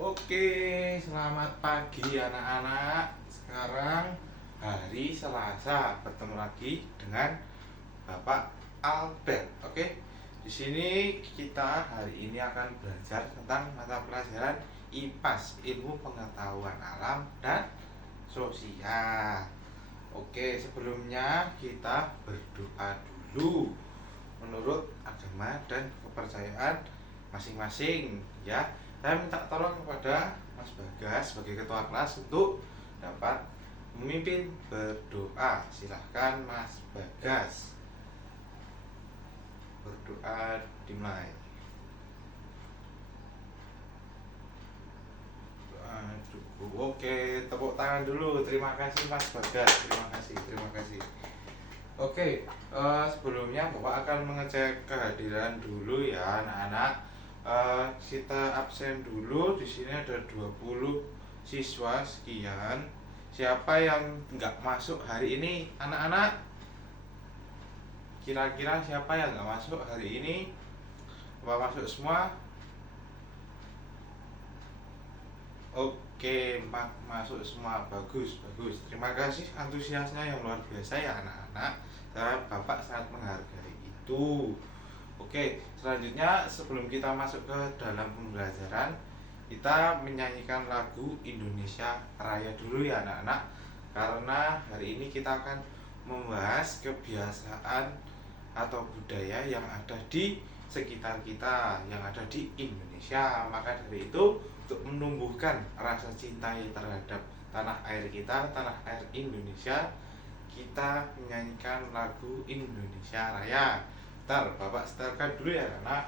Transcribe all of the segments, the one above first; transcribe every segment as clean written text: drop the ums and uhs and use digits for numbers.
Oke, selamat pagi anak-anak. Sekarang hari Selasa, bertemu lagi dengan Bapak Albert. Oke. Di sini kita hari ini akan belajar tentang mata pelajaran IPAS, Ilmu Pengetahuan Alam dan Sosial. Oke, sebelumnya kita berdoa dulu menurut agama dan kepercayaan masing-masing ya. Saya minta tolong kepada Mas Bagas sebagai ketua kelas untuk dapat memimpin berdoa. Silahkan Mas Bagas. Berdoa dimulai. Cukup. Oke, tepuk tangan dulu. Terima kasih Mas Bagas. Terima kasih. Oke, sebelumnya Bapak akan mengecek kehadiran dulu ya anak-anak. Kita absen dulu. Di sini ada 20 siswa sekian. Siapa yang nggak masuk hari ini anak-anak? Kira-kira siapa yang nggak masuk hari ini? Apa masuk semua? Oke, masuk semua. Bagus. Terima kasih antusiasnya yang luar biasa ya anak-anak. Bapak sangat menghargai itu. Oke, selanjutnya sebelum kita masuk ke dalam pembelajaran, kita menyanyikan lagu Indonesia Raya dulu ya anak-anak. Karena hari ini kita akan membahas kebiasaan atau budaya yang ada di sekitar kita, yang ada di Indonesia. Maka dari itu, untuk menumbuhkan rasa cinta terhadap tanah air kita, tanah air Indonesia, kita menyanyikan lagu Indonesia Raya. Bentar, Bapak setelkan dulu ya anak.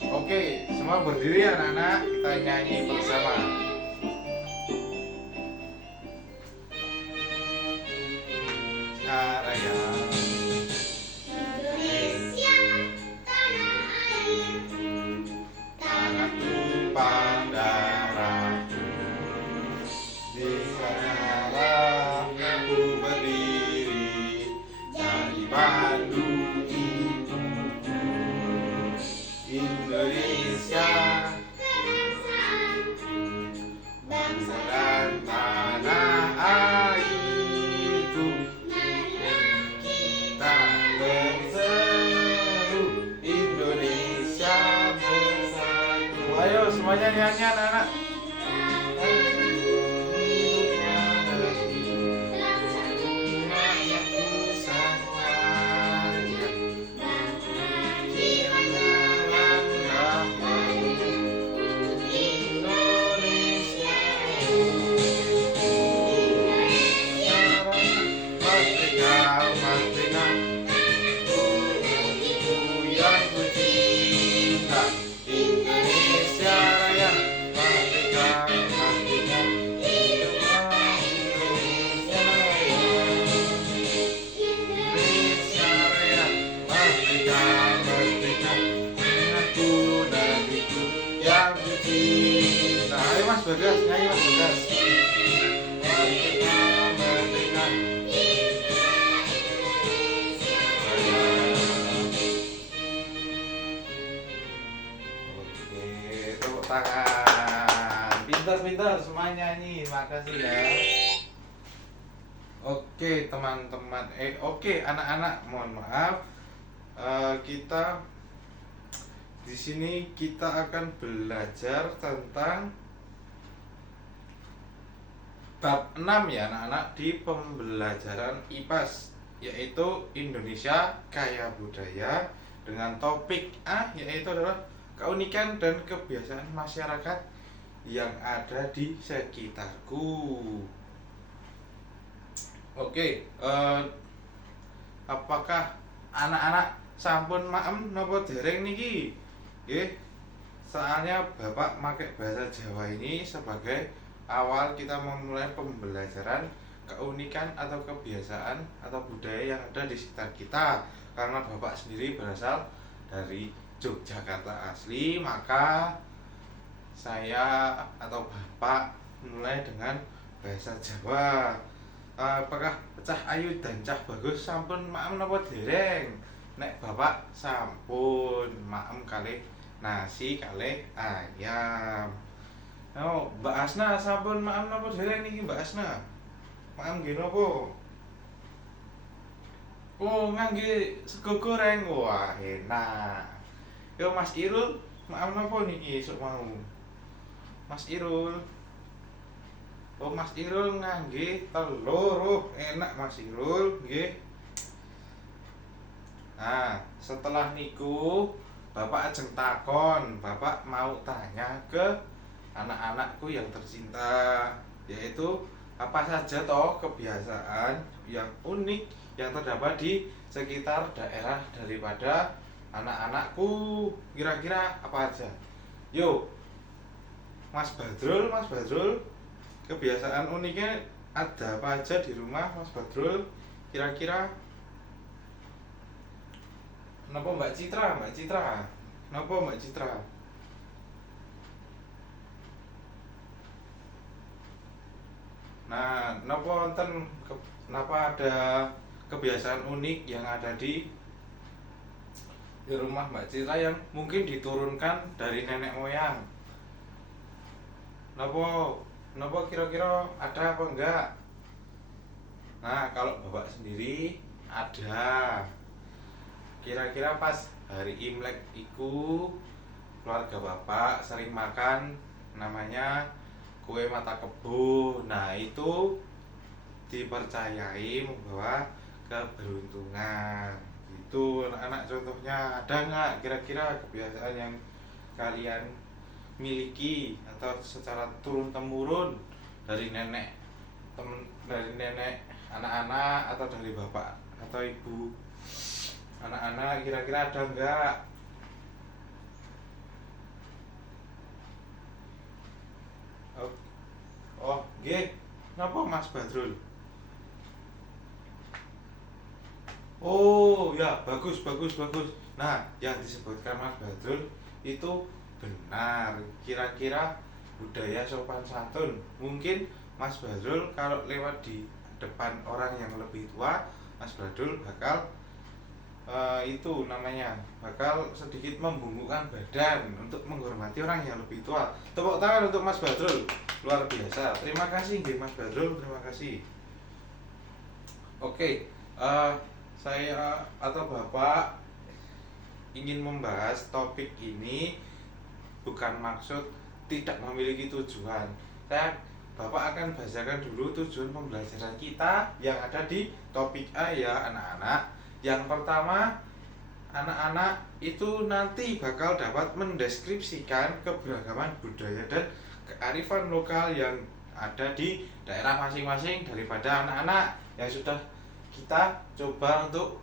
Oke, semua berdiri ya anak-anak, kita nyanyi bersama. Raya. Indonesia, tanah airku, tanah Tumpah darahku, di sanalah aku berdiri, jadi Bandung ibuku. Indonesia, kebangsaan, bangsa dan tanah airku, marilah kita berseru, Indonesia bersatu. Ayo semuanya nyanyi anak-anak. Indonesia Raya, merdeka, merdeka, hiduplah Indonesia Raya. Indonesia Raya, merdeka, merdeka, aku negeriku yang kucinta. Ayo Mas Bagas, nyanyi Mas Bagas. Merdeka, merdeka, Raya. Oke, tepuk tangan. Pintar semua nyanyi. Makasih ya. Oke, teman-teman. Oke, anak-anak, mohon maaf. Kita di sini kita akan belajar tentang bab 6 ya anak-anak di pembelajaran IPAS, yaitu Indonesia Kaya Budaya, dengan topik A yaitu adalah keunikan dan kebiasaan masyarakat yang ada di sekitarku. Oke, apakah anak-anak sampun maem napa dereng niki? Nggih. Soalnya Bapak pakai bahasa Jawa ini sebagai awal kita memulai pembelajaran keunikan atau kebiasaan atau budaya yang ada di sekitar kita. Karena Bapak sendiri berasal dari Yogyakarta asli, maka saya atau Bapak mulai dengan bahasa Jawa. apakah cah ayu dan cah bagus sampun maem napa dereng? Nek bapak sampun maem kalih nasi kalih ayam. Oh, Mbak Asna sampun maem napa dereng niki Mbak Asna? Maem nggih napa? Oh, ngangge sego goreng. Wah, enak. Yo Mas Irul, maem napa niki esuk mau? Mas Irul. Oh, Mas Irul ngangge telur. Oh, enak Mas Irul, nggih. Nah, setelah niku Bapak ajeng takon, Bapak mau tanya ke anak-anakku yang tercinta, yaitu apa saja toh kebiasaan yang unik yang terdapat di sekitar daerah daripada anak-anakku. Kira-kira apa aja? Yuk, Mas Badrul, kebiasaan uniknya ada apa aja di rumah Mas Badrul? Kira-kira napa Mbak Citra? Napa Mbak Citra? Nah, napa ada kebiasaan unik yang ada di rumah Mbak Citra yang mungkin diturunkan dari nenek moyang? Napa kira-kira ada apa enggak? Nah, kalau Bapak sendiri ada. Kira-kira pas hari Imlek iku keluarga Bapak sering makan namanya kue mata kebo. Nah, itu dipercayai membawa keberuntungan. Itu anak-anak contohnya ada nggak kira-kira kebiasaan yang kalian miliki atau secara turun temurun dari dari nenek anak-anak atau dari bapak atau ibu anak-anak, kira-kira ada enggak? Oh, oh, nggih. Napa Mas Badrul? Oh, ya, bagus. Nah, yang disebutkan Mas Badrul itu benar. Kira-kira budaya sopan santun. Mungkin Mas Badrul kalau lewat di depan orang yang lebih tua, Mas Badrul bakal itu namanya bakal sedikit membungkukkan badan untuk menghormati orang yang lebih tua. Tepuk tangan untuk Mas Badrul, luar biasa. Terima kasih nggih Mas Badrul, terima kasih. Oke, saya atau Bapak ingin membahas topik ini bukan maksud tidak memiliki tujuan. Bapak akan bacakan dulu tujuan pembelajaran kita yang ada di topik A ya anak-anak. Yang pertama, anak-anak itu nanti bakal dapat mendeskripsikan keberagaman budaya dan kearifan lokal yang ada di daerah masing-masing daripada anak-anak yang sudah kita coba untuk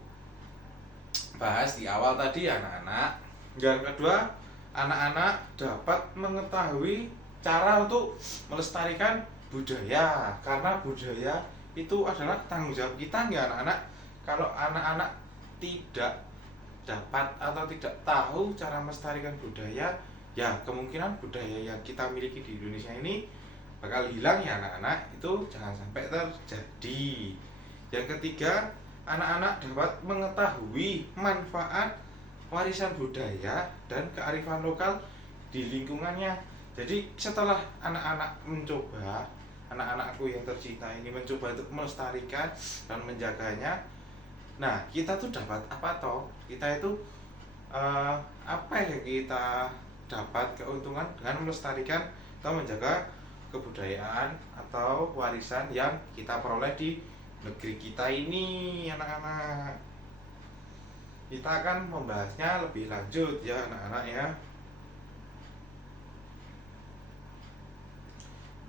bahas di awal tadi anak-anak. Yang kedua, anak-anak dapat mengetahui cara untuk melestarikan budaya, karena budaya itu adalah tanggung jawab kita ya anak-anak. Kalau anak-anak tidak dapat atau tidak tahu cara melestarikan budaya, ya kemungkinan budaya yang kita miliki di Indonesia ini bakal hilang ya anak-anak. Itu jangan sampai terjadi. Yang ketiga, anak-anak dapat mengetahui manfaat warisan budaya dan kearifan lokal di lingkungannya. Jadi setelah anak-anakku yang tercinta ini mencoba untuk melestarikan dan menjaganya, nah kita tuh dapat apa toh? Kita itu apa yang kita dapat keuntungan dengan melestarikan atau menjaga kebudayaan atau warisan yang kita peroleh di negeri kita ini anak-anak. Kita akan membahasnya lebih lanjut ya anak-anak ya.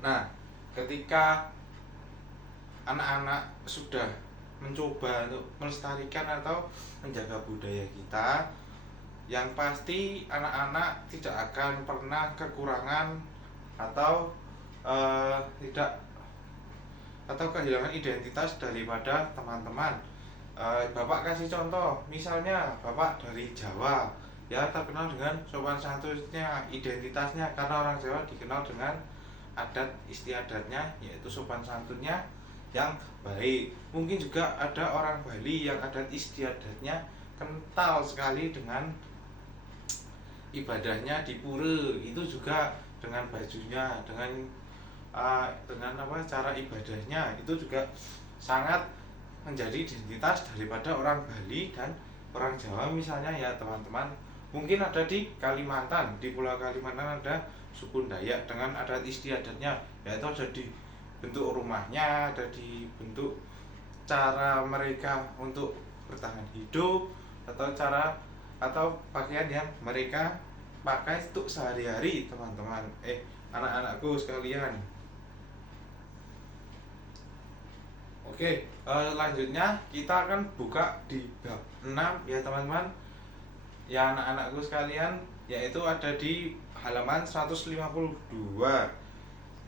Nah, ketika anak-anak sudah mencoba untuk melestarikan atau menjaga budaya kita, yang pasti anak-anak tidak akan pernah kekurangan atau kehilangan identitas daripada teman-teman. Bapak kasih contoh, misalnya Bapak dari Jawa, ya terkenal dengan sopan santunnya, identitasnya, karena orang Jawa dikenal dengan adat istiadatnya, yaitu sopan santunnya yang baik. Mungkin juga ada orang Bali yang adat istiadatnya kental sekali dengan ibadahnya di pura, itu juga dengan bajunya, dengan apa cara ibadahnya itu juga sangat menjadi identitas daripada orang Bali dan orang Jawa. Misalnya ya teman-teman, mungkin ada di Kalimantan, di Pulau Kalimantan ada suku Dayak dengan adat istiadatnya, yaitu ada di bentuk rumahnya, ada di bentuk cara mereka untuk bertahan hidup, atau pakaian yang mereka pakai untuk sehari-hari teman-teman, anak-anakku sekalian. Oke, lanjutnya kita akan buka di bab 6 ya teman-teman. Ya anak-anakku sekalian, yaitu ada di halaman 152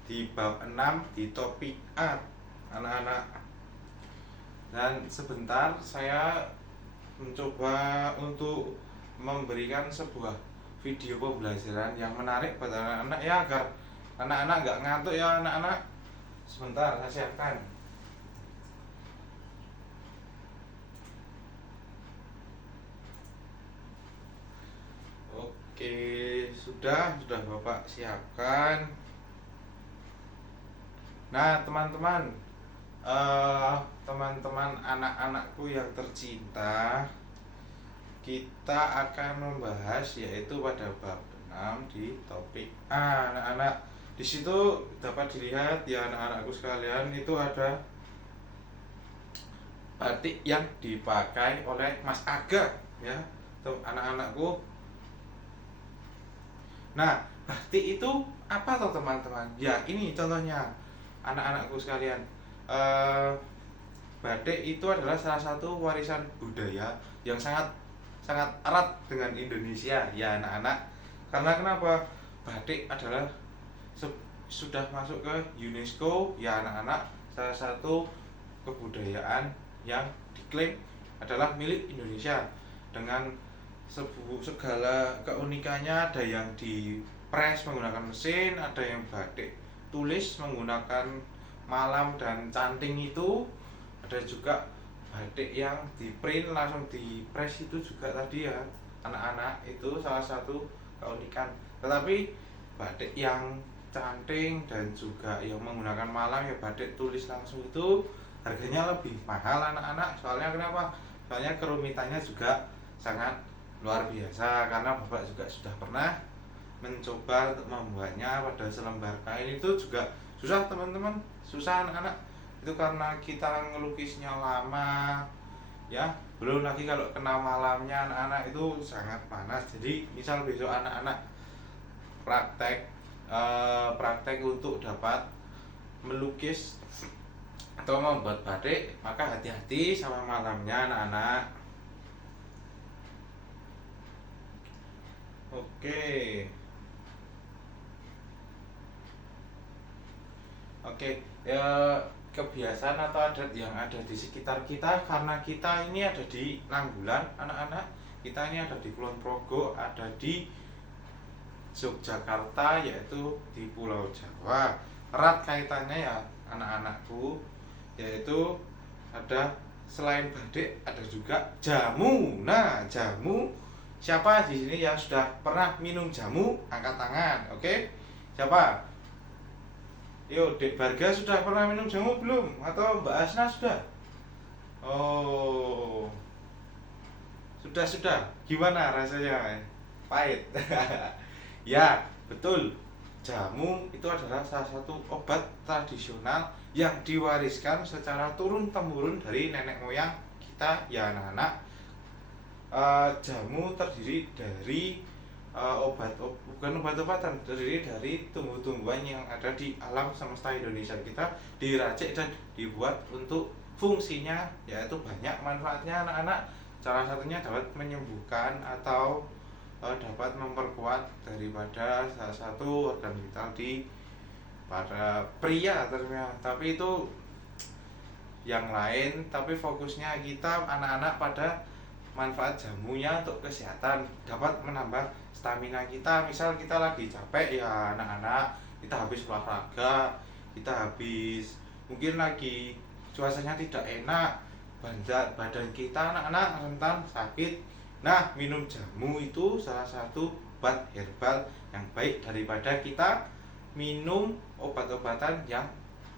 di bab 6 di topik A, anak-anak. Dan sebentar saya mencoba untuk memberikan sebuah video pembelajaran yang menarik buat anak-anak ya, agar anak-anak nggak ngantuk ya anak-anak. Sebentar saya siapkan. Oke, sudah Bapak siapkan. Nah, teman-teman anak-anakku yang tercinta, kita akan membahas yaitu pada bab 6 di topik A, anak-anak. Di situ dapat dilihat ya anak-anakku sekalian, itu ada batik yang dipakai oleh Mas Aga ya, tuh anak-anakku. Nah, batik itu apa toh teman-teman? Ya, ini contohnya anak-anakku sekalian. Batik itu adalah salah satu warisan budaya yang sangat sangat erat dengan Indonesia ya anak-anak. Karena kenapa? Batik adalah sudah masuk ke UNESCO ya anak-anak, salah satu kebudayaan yang diklaim adalah milik Indonesia dengan segala keunikannya. Ada yang di press menggunakan mesin, ada yang batik tulis menggunakan malam dan canting itu, ada juga batik yang di print langsung di press itu juga tadi ya anak-anak, itu salah satu keunikan. Tetapi batik yang canting dan juga yang menggunakan malam ya batik tulis langsung itu harganya lebih mahal anak-anak. Soalnya kenapa? Soalnya kerumitannya juga sangat luar biasa, karena Bapak juga sudah pernah mencoba untuk membuatnya pada selembar kain. Itu juga susah teman-teman, susah anak-anak. Itu karena kita ngelukisnya lama ya, belum lagi kalau kena malamnya anak-anak itu sangat panas. Jadi misal besok anak-anak praktek untuk dapat melukis atau membuat batik, maka hati-hati sama malamnya anak-anak. Oke. Oke, ya kebiasaan atau adat yang ada di sekitar kita, karena kita ini ada di Nanggulan anak-anak, kita ini ada di Kulon Progo, ada di Yogyakarta, yaitu di Pulau Jawa. Erat kaitannya ya anak-anakku, yaitu ada selain batik ada juga jamu. Nah, jamu, siapa di sini yang sudah pernah minum jamu? Angkat tangan, oke? Siapa? Yo, Dek Barga sudah pernah minum jamu belum? Atau Mbak Asna sudah? Oh, sudah. Gimana rasanya? Pahit. Ya, betul. Jamu itu adalah salah satu obat tradisional yang diwariskan secara turun-temurun dari nenek moyang kita ya anak-anak. Jamu terdiri dari bukan obat-obatan, terdiri dari tumbuh-tumbuhan yang ada di alam semesta Indonesia kita, diracik dan dibuat untuk fungsinya, yaitu banyak manfaatnya anak-anak. Salah satunya dapat menyembuhkan atau dapat memperkuat daripada salah satu organ vital di para pria ternyata. Tapi itu yang lain, tapi fokusnya kita anak-anak pada manfaat jamunya untuk kesehatan, dapat menambah stamina kita. Misal kita lagi capek ya anak-anak, kita habis olahraga, kita habis mungkin lagi cuacanya tidak enak, badan kita anak-anak rentan sakit. Nah, minum jamu itu salah satu obat herbal yang baik daripada kita minum obat-obatan yang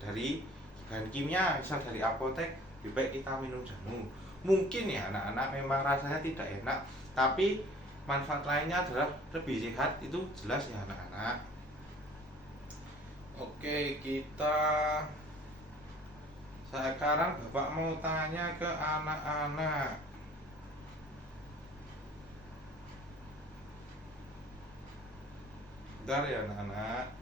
dari bahan kimia, misal dari apotek. Lebih baik kita minum jamu. Mungkin ya anak-anak memang rasanya tidak enak, tapi manfaat lainnya adalah lebih sehat, itu jelas ya anak-anak. Oke, sekarang Bapak mau tanya ke anak-anak. Bentar ya anak-anak.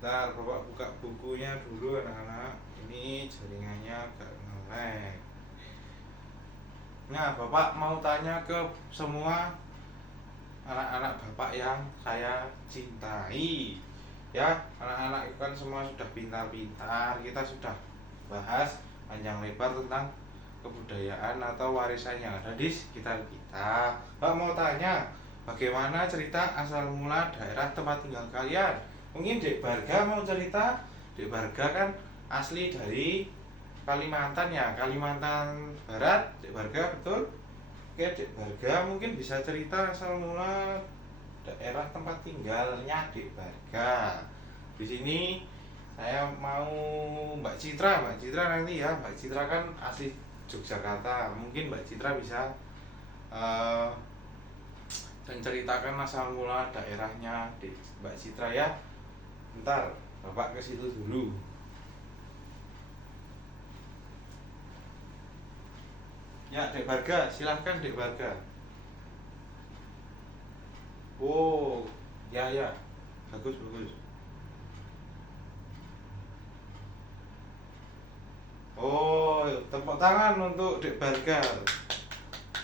Bentar, Bapak buka bukunya dulu anak-anak. Ini jaringannya agak nge-lag. Nah, Bapak mau tanya ke semua anak-anak Bapak yang saya cintai. Ya, anak-anak itu kan semua sudah pintar-pintar. Kita sudah bahas panjang lebar tentang kebudayaan atau warisan yang ada di sekitar kita. Bapak mau tanya, bagaimana cerita asal mula daerah tempat tinggal kalian? Mungkin Dek Barga mau cerita. Dek Barga kan asli dari Kalimantan ya, Kalimantan Barat. Dek Barga betul? Oke, Dek Barga mungkin bisa cerita asal mula daerah tempat tinggalnya Dek Barga. Di sini saya mau Mbak Citra nanti ya. Mbak Citra kan asli Yogyakarta. Mungkin Mbak Citra bisa menceritakan asal mula daerahnya di Mbak Citra ya. Bentar, Bapak ke situ dulu. Ya, Dek Barga, silahkan Dek Barga. Oh, ya ya, bagus bagus. Oh, tepuk tangan untuk Dek Barga.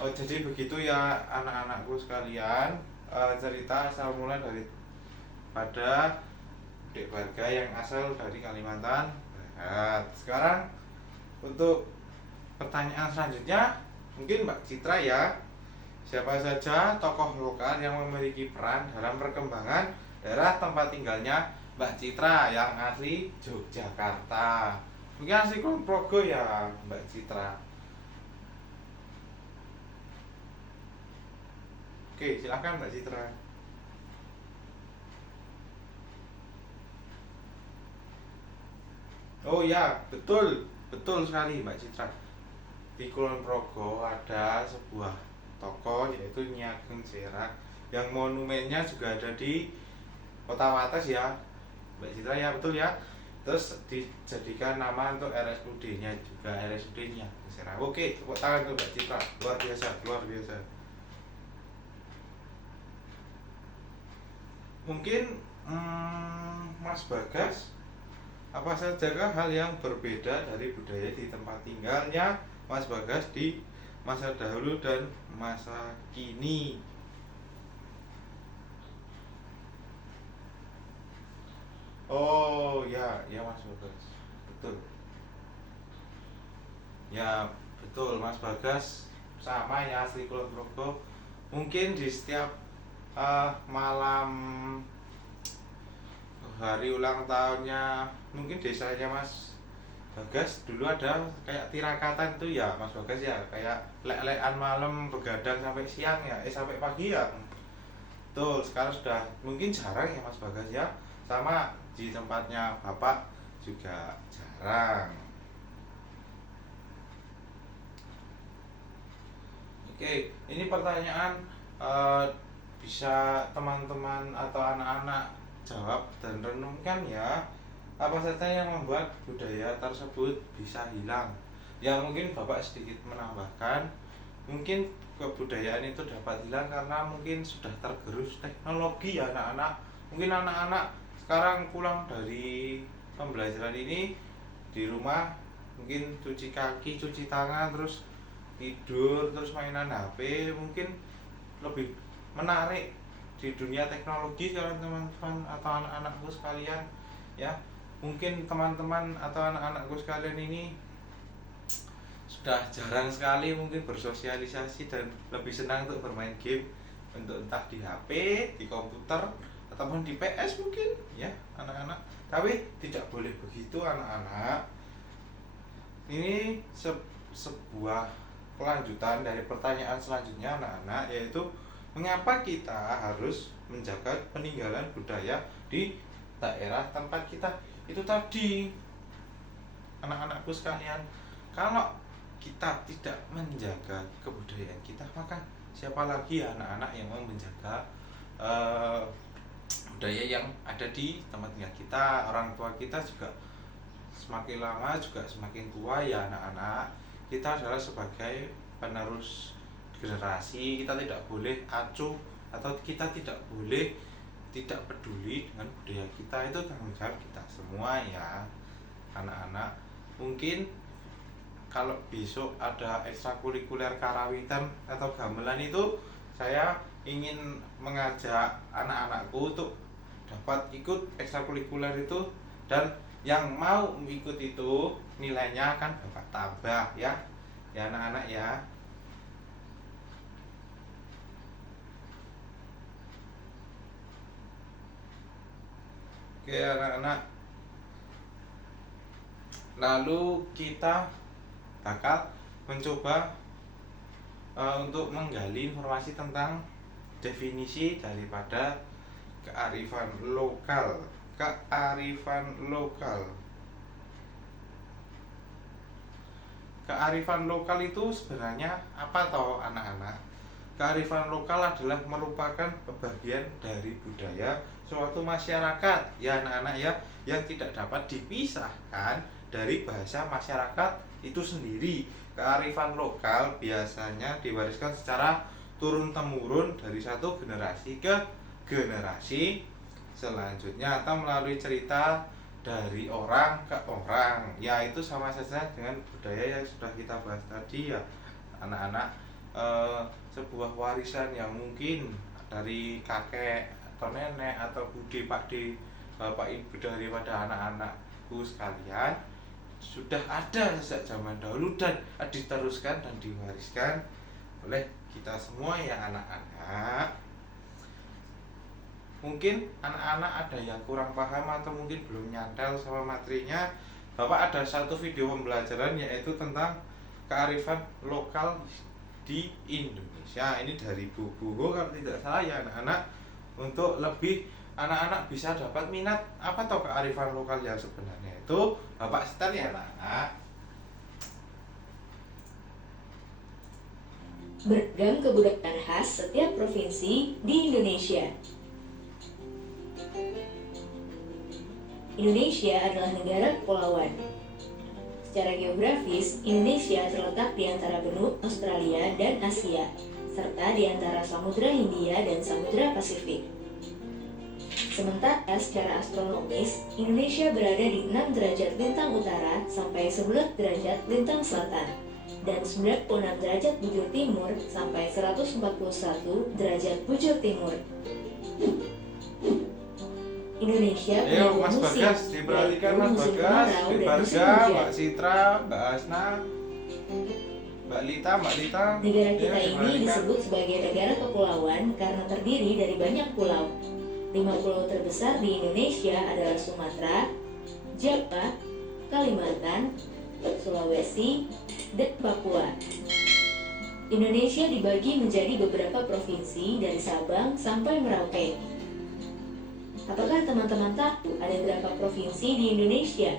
Oh, jadi begitu ya anak-anakku sekalian, cerita asal mula dari pada Dek Barga yang asal dari Kalimantan Barat. Sekarang untuk pertanyaan selanjutnya, mungkin Mbak Citra ya. Siapa saja tokoh lokal yang memiliki peran dalam perkembangan daerah tempat tinggalnya Mbak Citra yang asli Yogyakarta? Mungkin asli Kulon Progo ya Mbak Citra. Oke, silakan Mbak Citra. Oh ya, betul, betul sekali Mbak Citra. Di Kulon Progo ada sebuah toko yaitu Nyi Ageng Jerak yang monumennya juga ada di Kota Wates ya Mbak Citra ya, betul ya. Terus dijadikan nama untuk RSUD-nya juga, RSUD Nyi Ageng Jerak. Oke, tepuk tangan untuk Mbak Citra, luar biasa, luar biasa. Mungkin Mas Bagas, apa saja hal yang berbeda dari budaya di tempat tinggalnya Mas Bagas di masa dahulu dan masa kini? Oh ya, ya Mas Bagas, betul. Ya betul Mas Bagas, sama ya asli Kulon Progo. Mungkin di setiap malam hari ulang tahunnya mungkin desanya Mas Bagas dulu ada kayak tirakatan tuh ya Mas Bagas ya, kayak lek-lekan malam begadang sampai siang ya, sampai pagi ya. Tuh sekarang sudah mungkin jarang ya Mas Bagas ya, sama di tempatnya Bapak juga jarang. Oke, ini pertanyaan bisa teman-teman atau anak-anak jawab dan renungkan ya. Apa saja yang membuat budaya tersebut bisa hilang? Ya mungkin Bapak sedikit menambahkan, mungkin kebudayaan itu dapat hilang karena mungkin sudah tergerus teknologi ya anak-anak. Mungkin anak-anak sekarang pulang dari pembelajaran ini di rumah mungkin cuci kaki, cuci tangan, terus tidur, terus mainan HP, mungkin lebih menarik di dunia teknologi sekarang teman-teman atau anak-anakku sekalian ya. Mungkin teman-teman atau anak-anakku sekalian ini sudah jarang sekali mungkin bersosialisasi dan lebih senang untuk bermain game, untuk entah di HP, di komputer, berteman di PS mungkin ya anak-anak. Tapi tidak boleh begitu anak-anak. Ini sebuah kelanjutan dari pertanyaan selanjutnya anak-anak, yaitu mengapa kita harus menjaga peninggalan budaya di daerah tempat kita. Itu tadi anak-anakku sekalian, kalau kita tidak menjaga kebudayaan kita, maka siapa lagi ya anak-anak yang mau menjaga budaya yang ada di tempat tinggal kita. Orang tua kita juga semakin lama juga semakin tua ya anak-anak. Kita adalah sebagai penerus generasi, kita tidak boleh acuh atau kita tidak boleh tidak peduli dengan budaya kita. Itu tanggung jawab kita semua ya anak-anak. Mungkin kalau besok ada ekstrakurikuler karawitan atau gamelan, itu saya ingin mengajak anak-anakku untuk dapat ikut ekstrakurikuler itu, dan yang mau ikut itu nilainya akan Bapak tambah ya anak-anak ya. Oke anak-anak, lalu kita bakal mencoba untuk menggali informasi tentang definisi daripada kearifan lokal. Kearifan lokal itu sebenarnya apa toh anak-anak? Kearifan lokal adalah merupakan bagian dari budaya suatu masyarakat ya anak-anak ya, yang tidak dapat dipisahkan dari bahasa masyarakat itu sendiri. Kearifan lokal biasanya diwariskan secara turun-temurun dari satu generasi ke generasi selanjutnya, atau melalui cerita dari orang ke orang. Ya itu sama saja dengan budaya yang sudah kita bahas tadi ya anak-anak. Sebuah warisan yang mungkin dari kakek atau nenek atau bude pakde bapak ibu daripada anak-anakku sekalian sudah ada sejak zaman dahulu dan diteruskan dan diwariskan oleh kita semua ya anak-anak. Mungkin anak-anak ada yang kurang paham atau mungkin belum nyantel sama materinya. Bapak ada satu video pembelajaran yaitu tentang kearifan lokal di Indonesia. Ini dari Bu Buho kalau tidak salah ya anak-anak, untuk lebih anak-anak bisa dapat minat apa toh kearifan lokal yang sebenarnya itu. Bapak setel ya anak-anak. Beragam kebudayaan khas setiap provinsi di Indonesia. Indonesia adalah negara kepulauan. Secara geografis, Indonesia terletak di antara benua Australia dan Asia, serta di antara Samudra Hindia dan Samudra Pasifik. Sementara secara astronomis, Indonesia berada di 6 derajat lintang utara sampai 11 derajat lintang selatan, dan 96 derajat bujur timur sampai 141 derajat bujur timur. Indonesia punya Ayo Mas musim, Bagas, diperhatikan Mas musim Bagas, kemarau Mbak dan musim Barga, hujan. Mbak Citra, Mbak Asna, Mbak Lita. Negara kita Ayo, ini diperhatikan. disebut sebagai negara kepulauan karena terdiri dari banyak pulau. 5 pulau terbesar di Indonesia adalah Sumatera, Jawa, Kalimantan, Sulawesi, dan Papua. Indonesia dibagi menjadi beberapa provinsi dari Sabang sampai Merauke. Apakah teman-teman tahu ada berapa provinsi di Indonesia?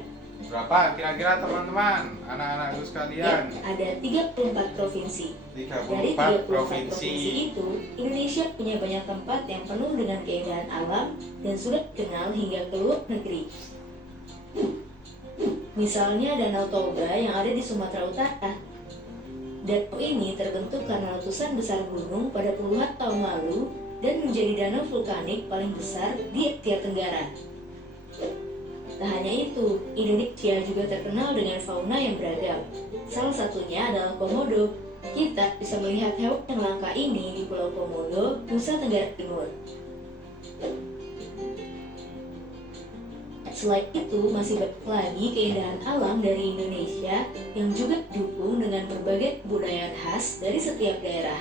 Berapa kira-kira teman-teman, anak-anakku Ya, sekalian? ada 34 provinsi. Dari 34 34 provinsi. provinsi itu, Indonesia punya banyak tempat yang penuh dengan keindahan alam dan sudah dikenal hingga ke luar negeri. Misalnya Danau Toba yang ada di Sumatera Utara. Danau ini terbentuk karena letusan besar gunung pada puluhan tahun lalu dan menjadi danau vulkanik paling besar di Asia Tenggara. Tak hanya itu, Indonesia juga terkenal dengan fauna yang beragam. Salah satunya adalah komodo. Kita bisa melihat hewan yang langka ini di Pulau Komodo, Nusa Tenggara Timur. Selain itu, masih banyak lagi keindahan alam dari Indonesia yang juga didukung dengan berbagai kebudayaan khas dari setiap daerah.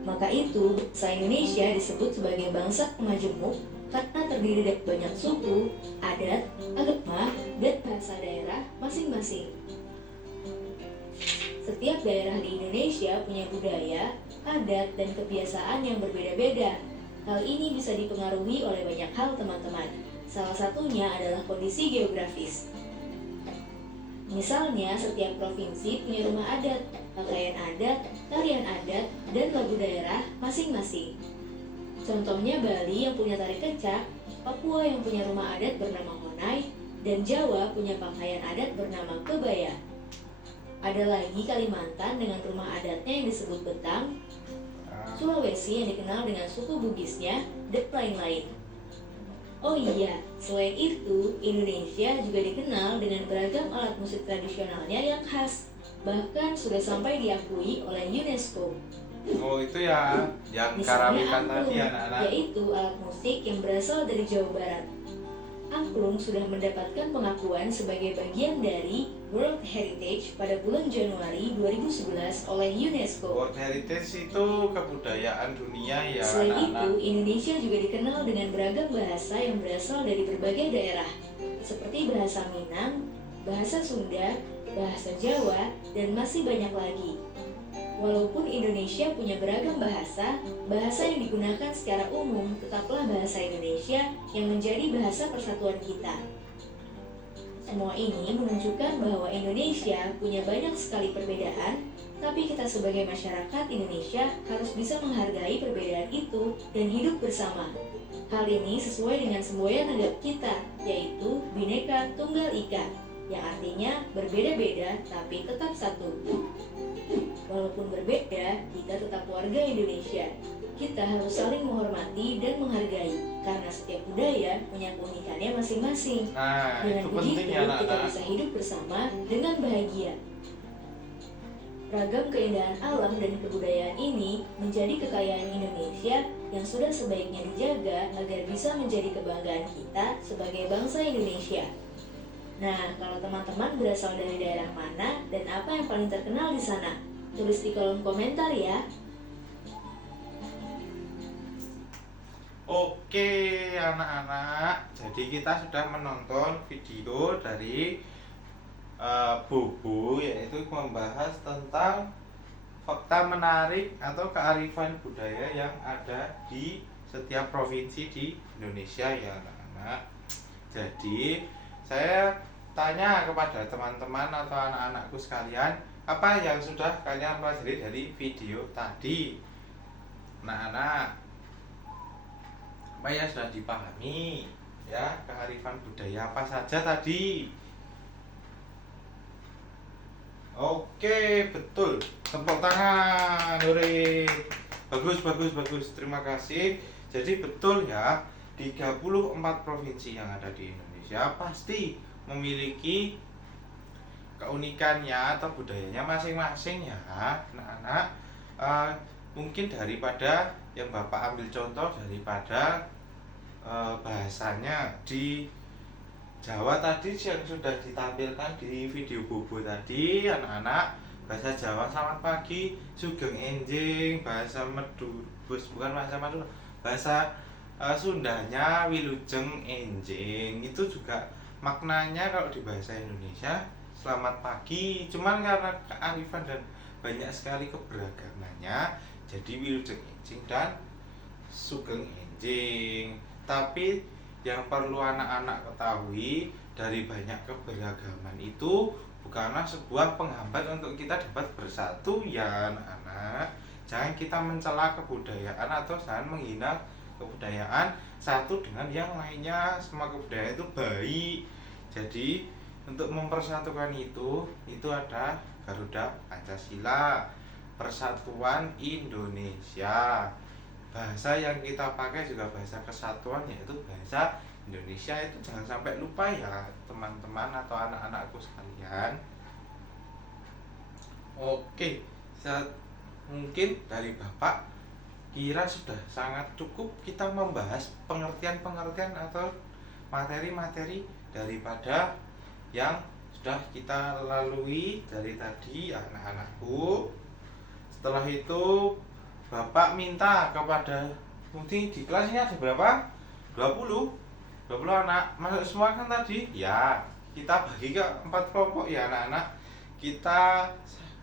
Maka itu, bangsa Indonesia disebut sebagai bangsa majemuk karena terdiri dari banyak suku, adat, agama, dan bahasa daerah masing-masing. Setiap daerah di Indonesia punya budaya, adat, dan kebiasaan yang berbeda-beda. Hal ini bisa dipengaruhi oleh banyak hal, teman-teman. Salah satunya adalah kondisi geografis. Misalnya, setiap provinsi punya rumah adat, pakaian adat, tarian adat, dan lagu daerah masing-masing. Contohnya Bali yang punya tari kecak, Papua yang punya rumah adat bernama Honai, dan Jawa punya pakaian adat bernama kebaya. Ada lagi Kalimantan dengan rumah adatnya yang disebut betang, Sulawesi yang dikenal dengan suku Bugisnya, dan lain-lain. Oh iya, selain itu, Indonesia juga dikenal dengan beragam alat musik tradisionalnya yang khas, bahkan sudah sampai diakui oleh UNESCO. Oh itu ya, yang Misalnya karawitan tadi angklung, anak-anak. yaitu alat musik yang berasal dari Jawa Barat. Angklung sudah mendapatkan pengakuan sebagai bagian dari World Heritage pada bulan Januari 2011 oleh UNESCO. World Heritage itu kebudayaan dunia ya Selain itu, anak-anak. Indonesia juga dikenal dengan beragam bahasa yang berasal dari berbagai daerah, seperti bahasa Minang, bahasa Sunda, bahasa Jawa, dan masih banyak lagi. Walaupun Indonesia punya beragam bahasa, bahasa yang digunakan secara umum tetaplah bahasa Indonesia yang menjadi bahasa persatuan kita. Semua ini menunjukkan bahwa Indonesia punya banyak sekali perbedaan, tapi kita sebagai masyarakat Indonesia harus bisa menghargai perbedaan itu dan hidup bersama. Hal ini sesuai dengan semboyan negara kita, yaitu Bhinneka Tunggal Ika, yang artinya berbeda-beda tapi tetap satu. Walaupun berbeda, kita tetap warga Indonesia. Kita harus saling menghormati dan menghargai, karena setiap budaya punya keunikannya masing-masing. Nah Dengan itu penting begitu, ya kita anak-anak. bisa hidup bersama dengan bahagia. Ragam keindahan alam dan kebudayaan ini menjadi kekayaan Indonesia yang sudah sebaiknya dijaga agar bisa menjadi kebanggaan kita sebagai bangsa Indonesia. Nah, kalau teman-teman berasal dari daerah mana dan apa yang paling terkenal di sana? Tulis di kolom komentar ya. Oke anak-anak, jadi kita sudah menonton video dari Bobo, yaitu membahas tentang fakta menarik atau kearifan budaya yang ada di setiap provinsi di Indonesia ya anak-anak. Jadi saya tanya kepada teman-teman atau anak-anakku sekalian, apa yang sudah kalian pelajari dari video tadi? Anak-anak, apa yang sudah dipahami ya, kearifan budaya apa saja tadi? Oke, betul. Tepuk tangan, hore. Bagus, bagus, bagus. Terima kasih. Jadi betul ya, 34 provinsi yang ada di Indonesia pasti memiliki keunikannya atau budayanya masing-masing ya, anak-anak. Mungkin daripada yang Bapak ambil contoh daripada bahasanya di Jawa tadi yang sudah ditampilkan di video Bobo tadi, anak-anak. Bahasa Jawa selamat pagi, sugeng enjing, bahasa Medubus bukan bahasa Madura, bahasa Sundanya wilujeng enjing. Itu juga maknanya kalau di bahasa Indonesia selamat pagi, cuman karena kearifan dan banyak sekali keberagamannya jadi wilujeng enjing dan sugeng enjing. Tapi yang perlu anak-anak ketahui, dari banyak keberagaman itu bukanlah sebuah penghambat untuk kita dapat bersatu ya anak-anak. Jangan kita mencela kebudayaan atau jangan menghina kebudayaan satu dengan yang lainnya. Semua kebudayaan itu baik. Jadi untuk mempersatukan itu ada Garuda Pancasila, Persatuan Indonesia. Bahasa yang kita pakai juga bahasa kesatuan, yaitu bahasa Indonesia. Itu jangan sampai lupa ya teman-teman atau anak-anakku sekalian. Oke, mungkin dari Bapak kira sudah sangat cukup kita membahas pengertian-pengertian atau materi-materi daripada yang sudah kita lalui dari tadi anak-anakku. Setelah itu Bapak minta kepada, mungkin di kelas ini ada berapa? 20 anak masuk semua kan tadi ya, kita bagi ke 4 kelompok ya anak-anak. Kita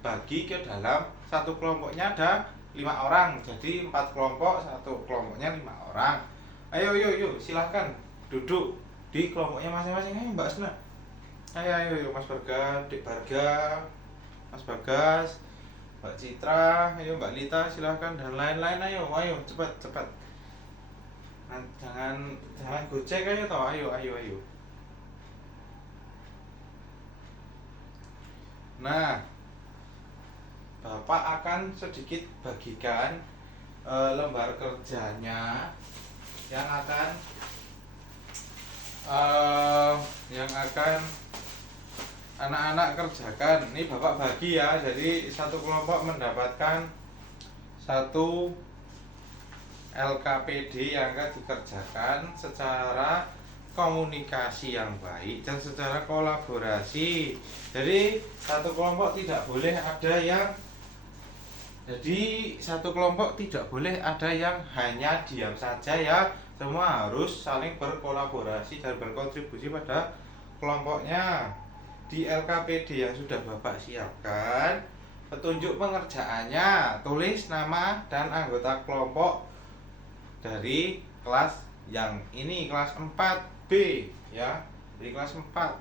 bagi ke dalam satu kelompoknya ada 5 orang, jadi 4 kelompok, satu kelompoknya 5 orang. Ayo silahkan duduk di kelompoknya masing-masing. Ayo Mbak Asna, ayo Mas Barga, Dik Barga, Mas Bagas, Mbak Citra, ayo Mbak Lita silahkan, dan lain-lain. Ayo cepat. Nah, jangan gocek aja toh, ayo. Nah, Bapak akan sedikit bagikan lembar kerjanya yang akan anak-anak kerjakan. Ini Bapak bagi ya, jadi satu kelompok mendapatkan satu LKPD yang akan dikerjakan secara komunikasi yang baik dan secara kolaborasi. Jadi satu kelompok tidak boleh ada yang hanya diam saja ya. Semua harus saling berkolaborasi dan berkontribusi pada kelompoknya. Di LKPD yang sudah Bapak siapkan, petunjuk pengerjaannya, tulis nama dan anggota kelompok dari kelas yang ini, kelas 4B ya, dari kelas 4.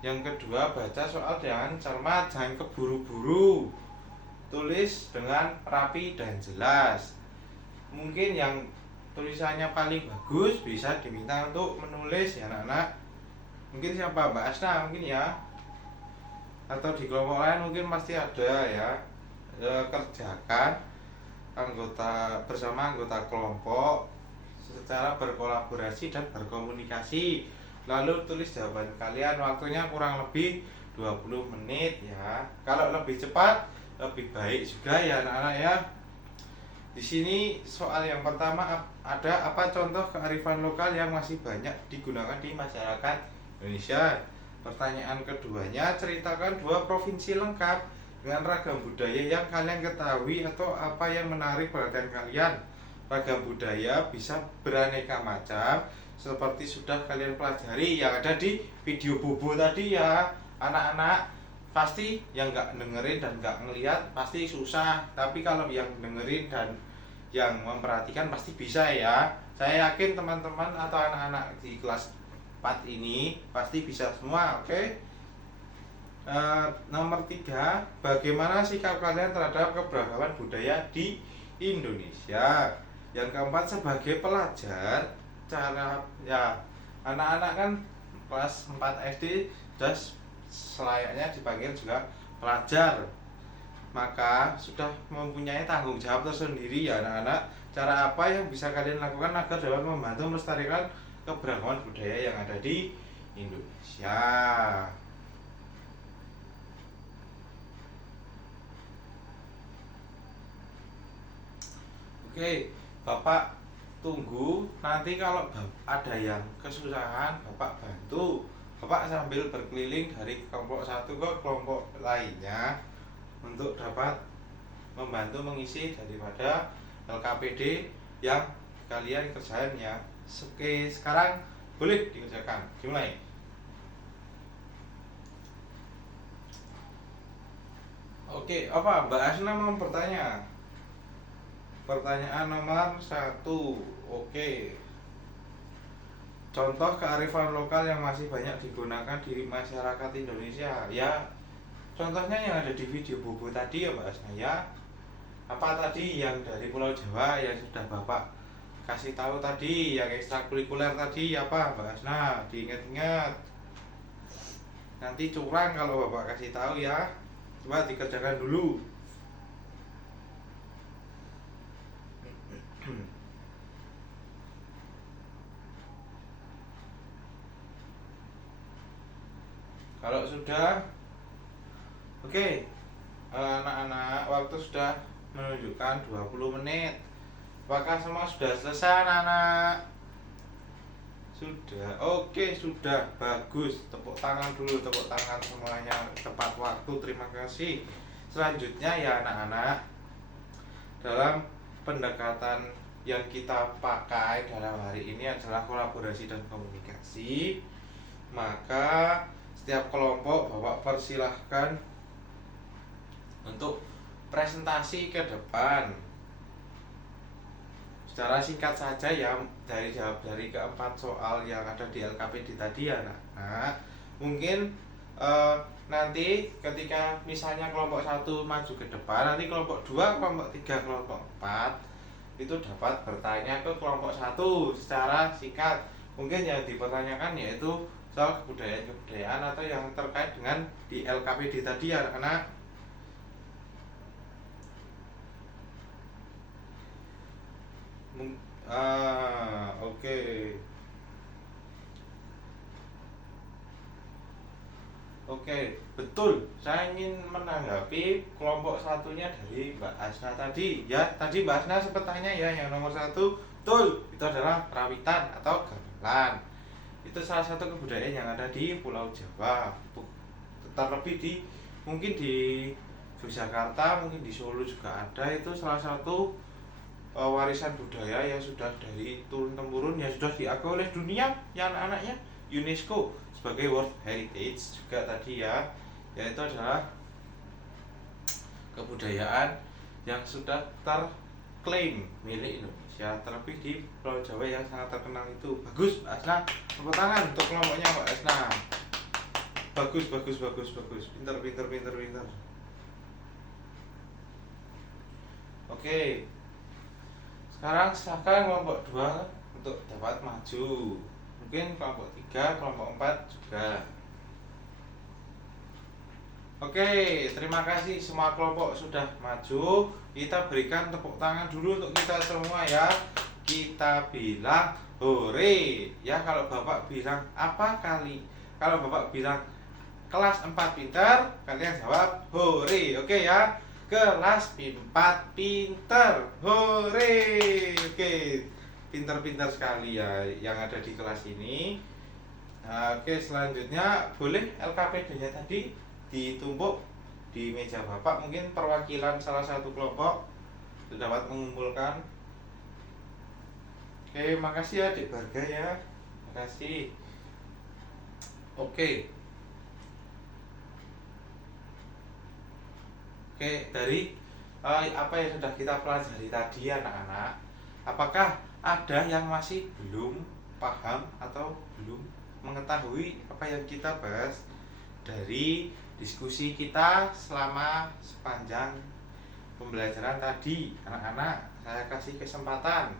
Yang kedua, baca soal dengan cermat, jangan keburu-buru, tulis dengan rapi dan jelas. Mungkin yang tulisannya paling bagus bisa diminta untuk menulis ya anak-anak. Mungkin siapa, Mbak Asna mungkin ya, atau di kelompok lain mungkin pasti ada ya. Kerjakan bersama anggota kelompok secara berkolaborasi dan berkomunikasi. Lalu tulis jawaban kalian, waktunya kurang lebih 20 menit ya. Kalau lebih cepat lebih baik juga ya anak-anak ya. Di sini soal yang pertama, ada apa contoh kearifan lokal yang masih banyak digunakan di masyarakat Indonesia. Pertanyaan keduanya, ceritakan 2 provinsi lengkap dengan ragam budaya yang kalian ketahui atau apa yang menarik perhatian kalian. Ragam budaya bisa beraneka macam seperti sudah kalian pelajari yang ada di video Bobo tadi ya anak-anak. Pasti yang nggak dengerin dan nggak ngelihat pasti susah, tapi kalau yang dengerin dan yang memperhatikan pasti bisa ya. Saya yakin teman-teman atau anak-anak di kelas 4 ini pasti bisa semua, oke? Nomor 3, bagaimana sikap kalian terhadap keberagaman budaya di Indonesia? Yang keempat, sebagai pelajar, cara ya anak-anak kan kelas 4 SD sudah selayaknya dipanggil juga pelajar, maka sudah mempunyai tanggung jawab tersendiri ya anak-anak. Cara apa yang bisa kalian lakukan agar dapat membantu melestarikan keberagaman budaya yang ada di Indonesia? Oke, Bapak tunggu. Nanti kalau ada yang kesusahan, Bapak bantu. Bapak sambil berkeliling dari kelompok satu ke kelompok lainnya untuk dapat membantu mengisi daripada LKPD yang kalian kerjain ya. Oke, sekarang boleh dikerjakan. Dimulai. Oke, apa Mbak Asna mau bertanya? Pertanyaan nomor 1. Oke. Contoh kearifan lokal yang masih banyak digunakan di masyarakat Indonesia. Ya, contohnya yang ada di video Bobo tadi ya Mbak Asna ya. Apa tadi yang dari Pulau Jawa yang sudah Bapak kasih tahu tadi, yang ekstrakurikuler tadi apa Mbak Asna? Diingat-ingat. Nanti curang kalau Bapak kasih tahu ya. Coba dikerjakan dulu. Kalau sudah, oke, anak-anak, waktu sudah menunjukkan 20 menit. Apakah semua sudah selesai anak-anak? Sudah, oke, sudah, bagus. Tepuk tangan dulu, tepuk tangan semuanya, tepat waktu, terima kasih. Selanjutnya ya anak-anak, dalam pendekatan yang kita pakai dalam hari ini adalah kolaborasi dan komunikasi, maka setiap kelompok Bapak persilahkan untuk presentasi ke depan secara singkat saja ya, jawab dari keempat soal yang ada di LKPD tadi ya. Nah, mungkin nanti ketika misalnya kelompok 1 maju ke depan, nanti kelompok 2, kelompok 3, kelompok 4 itu dapat bertanya ke kelompok 1 secara singkat. Mungkin yang dipertanyakan yaitu soal kebudayaan atau yang terkait dengan di LKPD tadi ya anak-anak. Oke. Oke, betul. Saya ingin menanggapi kelompok satunya dari Mbak Asna tadi. Ya, tadi Mbak Asna sempat tanya ya, yang nomor 1, betul, itu adalah perawitan atau gamelan. Itu salah satu kebudayaan yang ada di Pulau Jawa. Terlebih mungkin di Yogyakarta, mungkin di Solo juga ada. Itu salah satu warisan budaya yang sudah dari turun temurun, yang sudah diakui oleh dunia ya anak-anaknya, UNESCO sebagai World Heritage juga tadi ya, yaitu adalah kebudayaan yang sudah terklaim milik Indonesia, terlebih di Pulau Jawa yang sangat terkenal itu. Bagus Mbak Asna, tepuk tangan untuk kelompoknya Mbak Asna. Bagus. Pinter. Oke, sekarang silakan kelompok 2 untuk dapat maju. Mungkin kelompok 3, kelompok 4 juga. Oke, terima kasih semua kelompok sudah maju. Kita berikan tepuk tangan dulu untuk kita semua ya. Kita bilang hore ya. Kalau Bapak bilang apa kali? Kalau Bapak bilang kelas 4 pinter, kalian jawab hore. Oke ya. Kelas 4 pinter. Hore. Oke. Pinter-pinter sekali ya yang ada di kelas ini. Nah, oke, selanjutnya boleh LKPD-nya tadi ditumpuk di meja Bapak. Mungkin perwakilan salah satu kelompok dapat mengumpulkan. Oke, makasih ya Dik Barga ya. Makasih. Oke. Oke, dari apa yang sudah kita pelajari tadi anak-anak, apakah ada yang masih belum paham atau belum mengetahui apa yang kita bahas dari diskusi kita selama sepanjang pembelajaran tadi? Anak-anak, saya kasih kesempatan.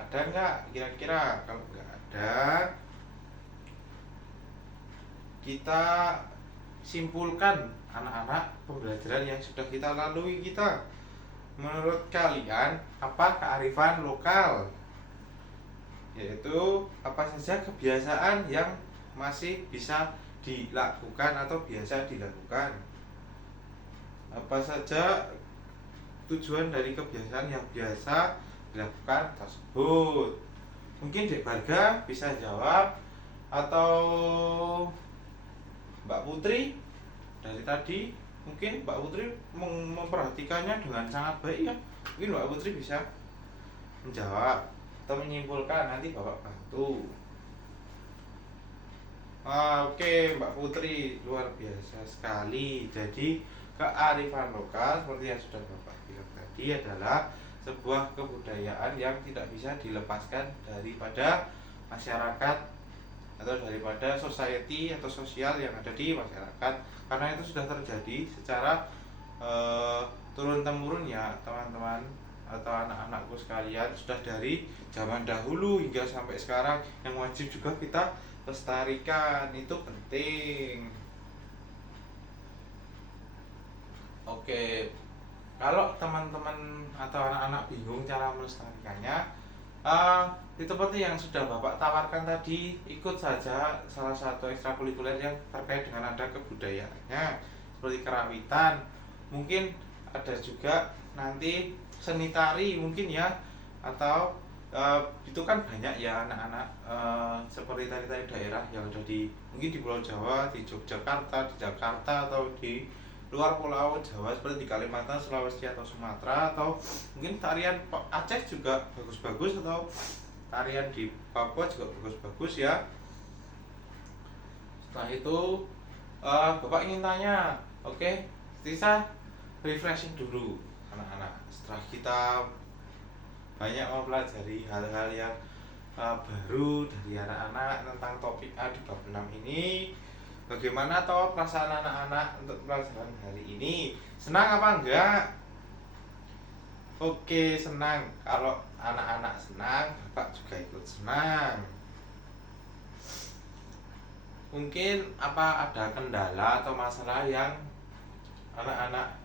Ada nggak kira-kira? Kalau nggak ada, kita simpulkan anak-anak pembelajaran yang sudah kita lalui kita. Menurut kalian, apa kearifan lokal? Yaitu apa saja kebiasaan yang masih bisa dilakukan atau biasa dilakukan? Apa saja tujuan dari kebiasaan yang biasa dilakukan tersebut? Mungkin Dek Barga bisa jawab, atau Mbak Putri dari tadi. Mungkin Mbak Putri memperhatikannya dengan sangat baik ya. Mungkin Mbak Putri bisa menjawab atau menyimpulkan, nanti Bapak bantu. Oke, Mbak Putri luar biasa sekali. Jadi kearifan lokal seperti yang sudah Bapak bilang tadi adalah sebuah kebudayaan yang tidak bisa dilepaskan daripada masyarakat atau daripada society atau sosial yang ada di masyarakat, karena itu sudah terjadi secara turun-temurun ya teman-teman atau anak-anakku sekalian, sudah dari zaman dahulu hingga sampai sekarang, yang wajib juga kita lestarikan, itu penting. Oke, kalau teman-teman atau anak-anak bingung cara melestarikannya, itu seperti yang sudah Bapak tawarkan tadi, ikut saja salah satu ekstrakurikuler yang terkait dengan ada kebudayaannya, seperti kerawitan. Mungkin ada juga nanti seni tari mungkin ya, atau itu kan banyak ya anak-anak, seperti tari-tari daerah yang ada di mungkin di Pulau Jawa, di Yogyakarta, di Jakarta, atau di luar Pulau Jawa seperti di Kalimantan, Sulawesi atau Sumatera, atau mungkin tarian Aceh juga bagus-bagus, atau tarian di Papua juga bagus-bagus ya. Setelah itu Bapak ingin tanya, oke, bisa refreshing dulu anak-anak. Setelah kita banyak mempelajari hal-hal yang baru dari anak-anak tentang topik A di bab 6 ini, bagaimana toh perasaan anak-anak untuk pelajaran hari ini? Senang apa enggak? Oke, senang. Kalau anak-anak senang, Bapak juga ikut senang. Mungkin apa ada kendala atau masalah yang anak-anak,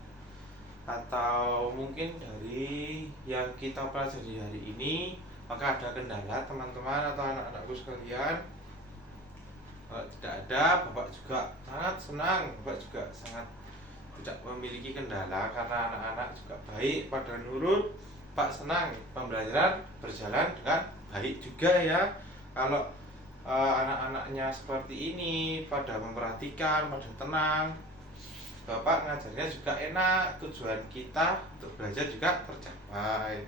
atau mungkin dari yang kita pelajari hari ini, maka ada kendala teman-teman atau anak-anakku sekalian? Kalau tidak ada, Bapak juga sangat senang, Bapak juga sangat tidak memiliki kendala karena anak-anak juga baik pada nurut. Pak senang pembelajaran berjalan dengan baik juga ya. Kalau anak-anaknya seperti ini, pada memperhatikan, pada tenang, Bapak ngajarnya juga enak, tujuan kita untuk belajar juga tercapai.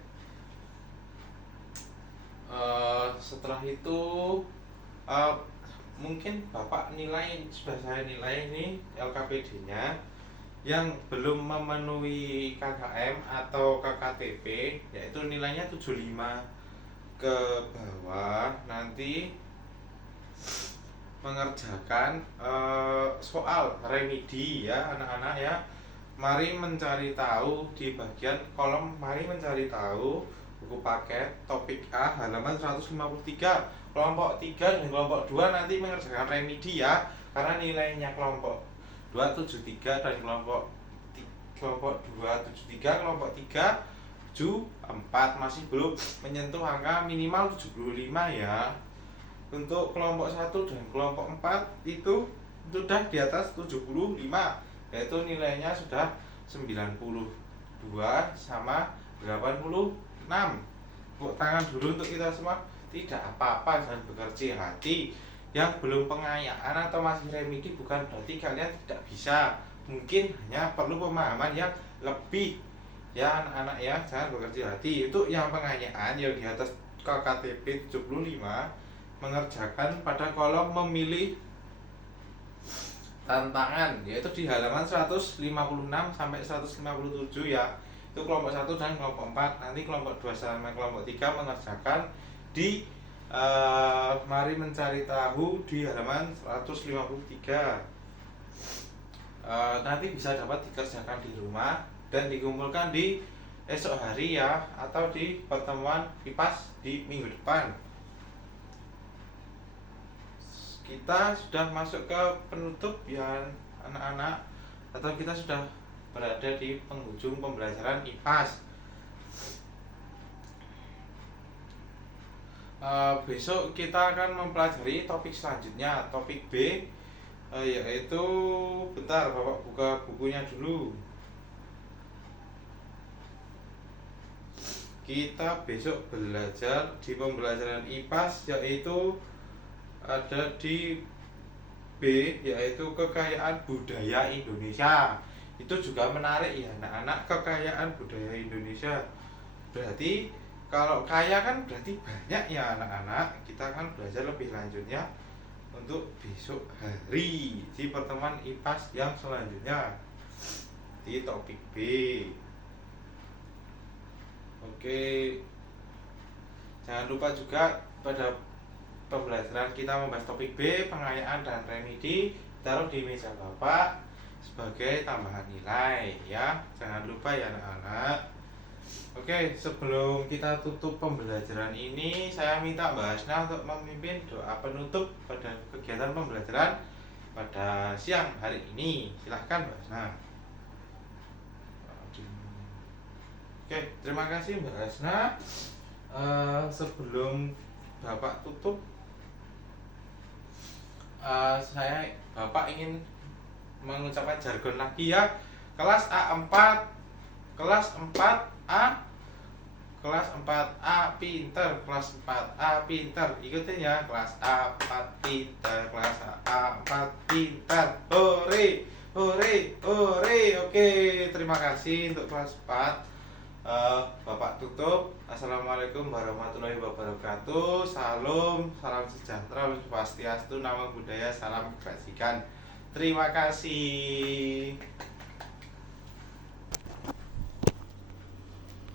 Setelah itu mungkin Bapak nilai, sudah saya nilai ini LKPD-nya yang belum memenuhi KKM atau KKTP, yaitu nilainya 75 ke bawah. Nanti mengerjakan soal remedi ya anak-anak ya. Mari mencari tahu di bagian kolom mari mencari tahu buku paket topik A halaman 153. Kelompok 3 dan kelompok 2 nanti mengerjakan remedi ya, karena nilainya kelompok 2 73 dan kelompok 2 73, kelompok 3 74, masih belum menyentuh angka minimal 75 ya. Untuk kelompok 1 dan kelompok 4 itu sudah di atas 75, yaitu nilainya sudah 92 sama 86. Tepuk tangan dulu untuk kita semua. Tidak apa-apa, jangan bekerja hati. Yang belum pengayaan atau masih remedi bukan berarti kalian tidak bisa. Mungkin hanya perlu pemahaman yang lebih ya anak-anak ya, jangan bekerja hati. Itu yang pengayaan yang di atas KKTP 75, mengerjakan pada kolom memilih tantangan, yaitu di halaman 156 sampai 157 ya. Itu kelompok 1 dan kelompok 4. Nanti kelompok 2 sama kelompok 3 mengerjakan di mari mencari tahu di halaman 153. Nanti bisa dapat dikerjakan di rumah dan dikumpulkan di esok hari ya, atau di pertemuan IPAS di minggu depan. Kita sudah masuk ke penutup ya anak-anak, atau kita sudah berada di penghujung pembelajaran IPAS. Besok kita akan mempelajari topik selanjutnya, topik B, yaitu bentar Bapak buka bukunya dulu. Kita besok belajar di pembelajaran IPAS, yaitu ada di B, yaitu kekayaan budaya Indonesia. Itu juga menarik ya anak-anak, kekayaan budaya Indonesia. Berarti kalau kaya kan berarti banyak ya anak-anak. Kita akan belajar lebih lanjutnya untuk besok hari di pertemuan IPAS yang selanjutnya di topik B. Oke, jangan lupa juga pada pembelajaran kita membahas topik B, pengayaan dan remedi, taruh di meja Bapak sebagai tambahan nilai ya. Jangan lupa ya anak-anak. Oke, sebelum kita tutup pembelajaran ini, saya minta Mbak Hasna untuk memimpin doa penutup pada kegiatan pembelajaran pada siang hari ini. Silahkan Mbak Hasna. Oke, terima kasih Mbak Hasna. Sebelum Bapak tutup, Bapak ingin mengucapkan jargon lagi ya. Kelas A4, kelas 4A, kelas 4A pinter, kelas 4A pinter. Ikutin ya, kelas A4 pinter, kelas A4 pinter. Hore, Hore, hore. Oke, terima kasih untuk kelas 4. Bapak tutup. Assalamualaikum warahmatullahi wabarakatuh. Salam, salam sejahtera, swastiastu, namo buddhaya, salam kebajikan. Terima kasih.